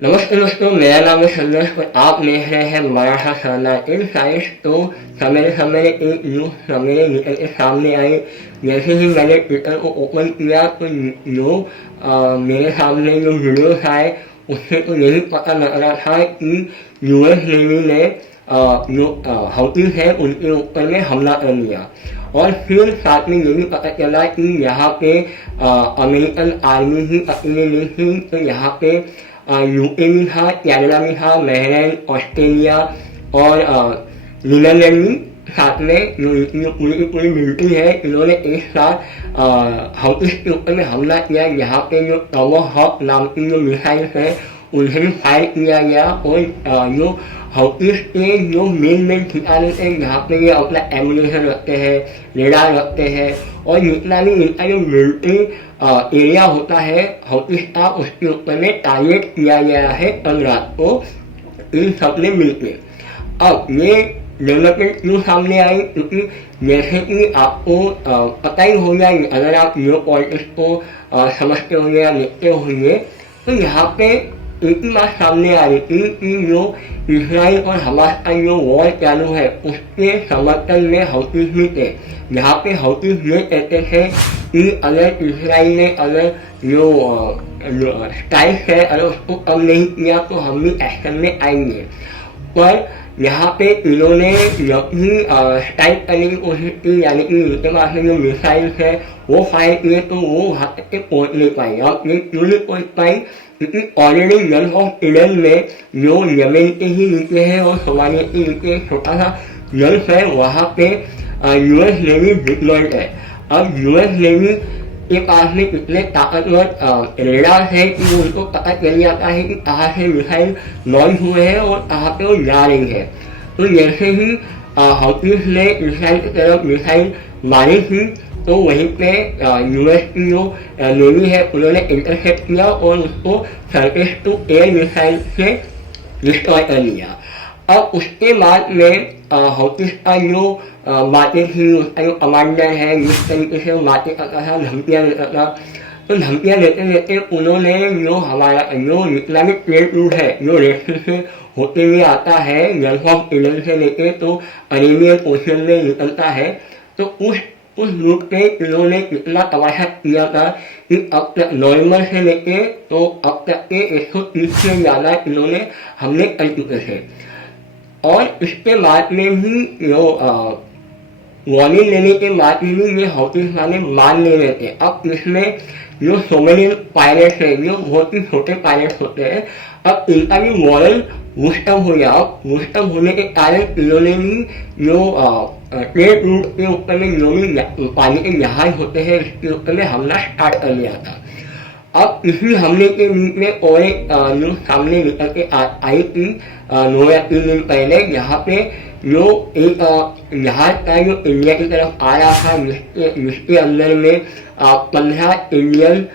नमस्ते दोस्तों, मेरा नाम है संदेश और आप देख रहे हैं मराठा शानदार इनसाइट्स। तो सवेरे सवेरे एक न्यूज़ सवेरे निकल के सामने आई। जैसे ही मैंने ट्विटर को ओपन किया तो मेरे सामने जो वीडियोस आए उससे तो यही पता लग रहा था कि यूएस नेवी ने जो हouthis है उनके ऊपर में हमला कर लिया। और फिर साथ में ये भी पता चला कि यहाँ पे अमेरिकन आर्मी ही अकेले नहीं थी, तो यहाँ पे यूके भी था, कैनेडा भी था, बहरीन, ऑस्ट्रेलिया और नीदरलैंड भी साथ में जो पूरी की पूरी मिलिट्री है, इन्होंने एक साथ हouthis के ऊपर में हमला किया। यहाँ पे जो टॉमहॉक नाम की जो मिसाइल है उन्हें भी फायर किया गया। और जो हouthis के जो मेन ठिकाने थे जहाँ पे ये अपना एमुनेशन रखते हैं, रेडार रखते हैं और जितना भी इनका जो मिलिट्री एरिया होता है हouthis का, उसके ऊपर में टारगेट किया गया है कल रात को इन सब ने मिलकर। अब ये डेवलपमेंट क्यों सामने आई, क्योंकि जैसे कि आपको पता ही होगा, अगर आप जियो पॉलिटिक्स को समझते होंगे या देखते होंगे, तो यहाँ पे एक ही बात सामने आ रही थी कि जो इसराइल और हमास का जो वॉर चालू है उसके समर्थन में हouthis भी थे। यहाँ पे हouthis ये कहते थे कि अगर इसराइल ने अगर जो स्ट्राइक है अगर उसको कम नहीं किया तो हम भी एक्शन में आएंगे। पर यहाँ पे इन्होंने जब ही स्ट्राइक करने की कोशिश की, यानी कि उनके पास में जो मिसाइल है वो फायर किए तो वो वहाँ तक के पहुँच नहीं पाई। अब ये क्यों नहीं पहुँच पाई, क्योंकि ऑलरेडी गल्फ ऑफ एडन में जो यमन के ही नीचे है और सोमालिया के नीचे छोटा सा गल्फ है, वहाँ पे यूएस नेवी डिप्लॉयड है। अब यूएस नेवी के पास में इतने ताकतवर रेडार है कि उनको पता चल जाता है कि कहाँ से मिसाइल लॉन्च हुए हैं और कहाँ पे वो जा रही है। तो जैसे ही हouthis ने इसराइल की तरफ मिसाइल मारी थी तो वहीं पे यूएस की जो नेवी है उन्होंने इंटरसेप्ट किया और उसको सरफेस टू एयर मिसाइल से डिस्ट्रॉय कर लिया। अब उसके बाद में हouthis का जो बातें थी, उसका जो कमांडर है जिस तरीके से वो बातें करता था, धमकियाँ देता था, तो धमकियाँ देते देते उन्होंने जो हमारा जो जितना भी ट्रेड रूट है जो रेड सी से होते हुए आता है, गल्फ ऑफ एडन से लेके तो अरेबियन ओशन में निकलता है, तो उस रूट पे इन्होंने इतना तमाशा किया था कि अब तक नवंबर से लेके तो अब तक के 130 से ज़्यादा इन्होंने हमले कर चुके थे। और इसके बाद में भी जो वार्निंग लेने के बाद भी ये हouthis वाले मान नहीं रहे थे। अब इसमें जो सोमलियन पायलट्स है, जो बहुत ही छोटे पायलट्स होते हैं, अब इनका भी मॉरल बूस्टअप हो गया। अब बूस्टअप होने के कारण इन्होंने भी जो ट्रेड रूट के ऊपर में जो भी पानी के जहाज होते हैं इसके ऊपर में हमला स्टार्ट कर लिया था। अब इसी हमले के बीच में और एक न्यूज सामने निकल के आई थी 9 या 3 दिन पहले, यहाँ पे जो एक जहाज का जो इंडिया की तरफ आ रहा था जिसके अंदर में 15 इंडियन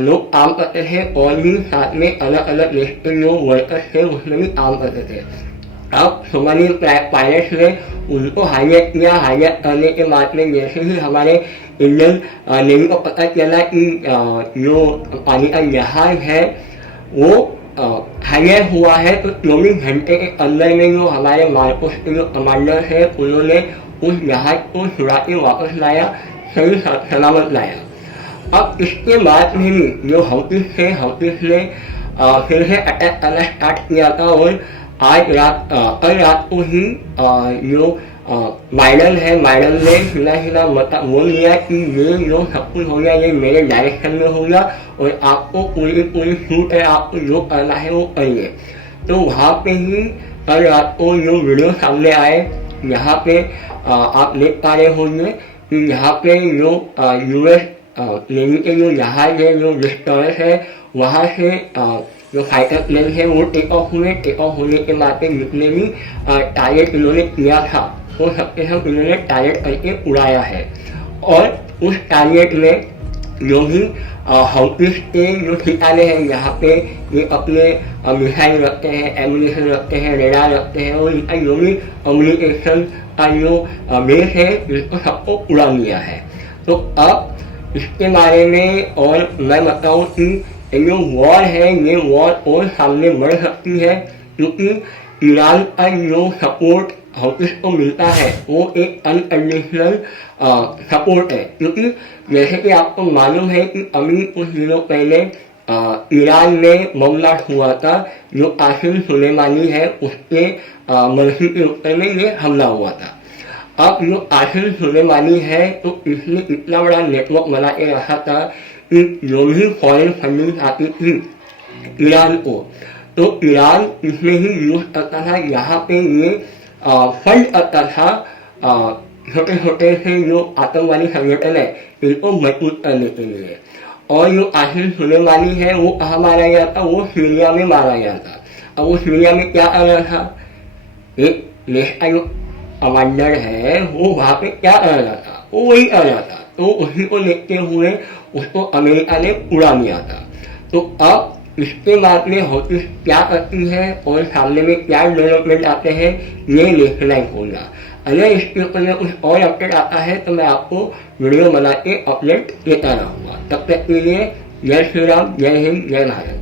लोग काम करते थे और भी साथ में अलग अलग देश के जो वर्कर्स थे उसमें भी काम करते थे। अब सोमालियन पायलट्स ने उनको हाईजैक किया। हाईजैक करने के बाद में जैसे ही हमारे इंडियन नेवी को पता चला कि जो पानी का जहाज है वो हाईजैक हुआ है, तो 24 घंटे के अंदर में जो हमारे मार्कोस के जो कमांडर है उन्होंने उस जहाज को छुड़ा के वापस लाया, सही सलामत लाया। अब इसके बाद में भी जो हouthis ने फिर से अटैक करना स्टार्ट किया था और आज रात कल रात को ही जो बाइडन ने सीधा बोल दिया कि ये जो सब कुछ हो गया ये मेरे डायरेक्शन में होगा और आपको पूरी छूट है, आपको जो करना है वो करिए। तो वहाँ पे ही कल रात को जो वीडियो सामने आए, यहाँ पे आप देख पा रहे होंगे कि यहाँ पे जो यूएस नेवी के जो जहाज है, जो डिस्ट्रॉयर है, वहाँ से जो फाइटर प्लेन है वो टेक ऑफ हुए। टेक ऑफ होने के बाद जितने भी टारगेट इन्होंने किया था वो सबके सब इन्होंने टारगेट करके उड़ाया है। और उस टारगेट में जो भी हouthis के जो ठिकाने हैं यहाँ पे ये अपने मिसाइल रखते हैं, एमुनेशन रखते हैं, रेडार रखते हैं और इनका जो भी कम्युनिकेशन का जो बेस है इसको सबको उड़ा लिया है। तो अब इसके बारे में और मैं बताऊँ कि ये जो वॉर है ये वॉर और सामने बढ़ सकती है, क्योंकि ईरान का जो सपोर्ट हौतीस को मिलता है वो एक अनकंडीशनल सपोर्ट है। क्योंकि जैसे कि आपको मालूम है कि अभी कुछ दिनों पहले ईरान में बम ब्लास्ट हुआ था, जो कासिम सुलेमानी है उसके मस्जिद के ऊपर में ये हमला हुआ था। अब जो कासिम सुलेमानी है तो इसने इतना बड़ा नेटवर्क बना के रखा था कि जो भी फॉरेन फंडिंग आती थी ईरान को, तो ईरान इसमें ही यूज करता था। यहाँ पे ये फंड करता था छोटे छोटे से जो आतंकवादी संगठन है इनको मजबूत करने के लिए। और जो कासिम सुलेमानी है वो कहाँ मारा गया था, वो सीरिया में मारा गया था। अब वो सीरिया में क्या कर रहा था, एक देश का जो कमांडर है वो वहाँ पे क्या कर रहा था, वो वही कर रहा था। तो उसी को देखते हुए उसको अमेरिका ने उड़ा दिया था। तो अब इसके बाद में हौतीस क्या करती है और सामने में क्या डेवलपमेंट आते हैं ये देखना ही होगा। अगर इसके ऊपर में कुछ और अपडेट आता है तो मैं आपको वीडियो बना के अपडेट देता रहूँगा। तब तक के लिए जय श्री राम, जय हिंद, जय भारत।